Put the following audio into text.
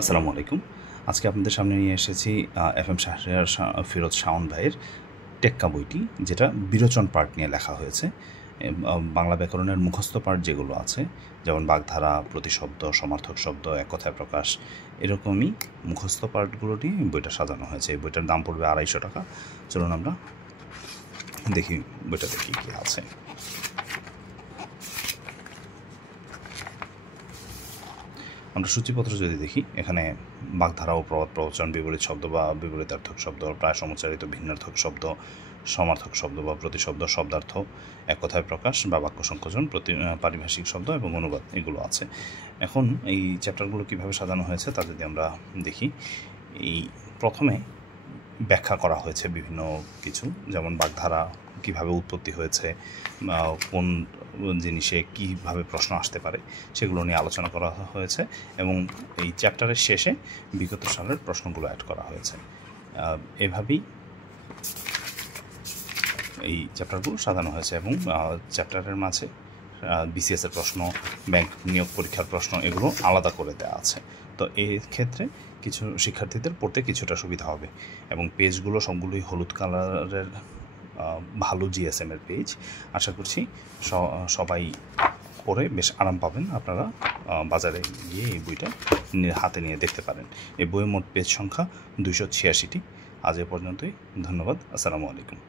আসসালামু আলাইকুম। আজকে আপনাদের সামনে নিয়ে এসেছি এফএম শাহরিয়ার ফিরোজ শাওন ভাইয়ের টেক্কা বইটি, যেটা বিরোচন পার্ট নিয়ে লেখা হয়েছে। বাংলা ব্যাকরণের মুখস্থ পার্ট যেগুলো আছে, যেমন বাগধারা, প্রতিশব্দ, সমার্থক শব্দ, এক কথায় প্রকাশ, এরকমই মুখস্থ পার্টগুলো নিয়ে বইটা সাজানো হয়েছে। এই বইটার দাম পড়বে 250 টাকা। চলুন আমরা দেখি বইটা দেখি কী আছে। আমরা সূচিপত্র যদি দেখি, এখানে বাগধারা ও প্রবাদ প্রবচন, বিপরীত শব্দ বা বিপরীতার্থক শব্দ, প্রায় সমুচ্চারিত ভিন্নার্থক শব্দ, সমার্থক শব্দ বা প্রতিশব্দ, শব্দার্থ, এক কথায় প্রকাশ বা বাক্য সংকোচন, পারিভাষিক শব্দ এবং অনুবাদ, এগুলো আছে। এখন এই চ্যাপ্টারগুলো কীভাবে সাজানো হয়েছে তা যদি আমরা দেখি, এই প্রথমে ব্যাখ্যা করা হয়েছে বিভিন্ন কিছু, যেমন বাগধারা কীভাবে উৎপত্তি হয়েছে, কোন জিনিসে কীভাবে প্রশ্ন আসতে পারে, সেগুলো নিয়ে আলোচনা করা হয়েছে। এবং এই চ্যাপ্টারের শেষে বিগত সালের প্রশ্নগুলো অ্যাড করা হয়েছে। এভাবেই এই চ্যাপ্টারগুলো সাজানো হয়েছে। এবং চ্যাপ্টারের মাঝে বিসিএসের প্রশ্ন, ব্যাংক নিয়োগ পরীক্ষার প্রশ্ন, এগুলো আলাদা করে দেওয়া আছে। তো এই ক্ষেত্রে কিছু শিক্ষার্থীদের পড়তে কিছুটা সুবিধা হবে। এবং পেজগুলো সবগুলোই হলুদ কালারের ভালো জিএসএমের পেজ। আশা করছি সবাই পড়ে বেশ আরাম পাবেন। আপনারা বাজারে গিয়ে এই বইটা হাতে নিয়ে দেখতে পারেন। এই বইয়ের মোট পেজ সংখ্যা 286টি। আজ এ পর্যন্তই। ধন্যবাদ। আসসালামু আলাইকুম।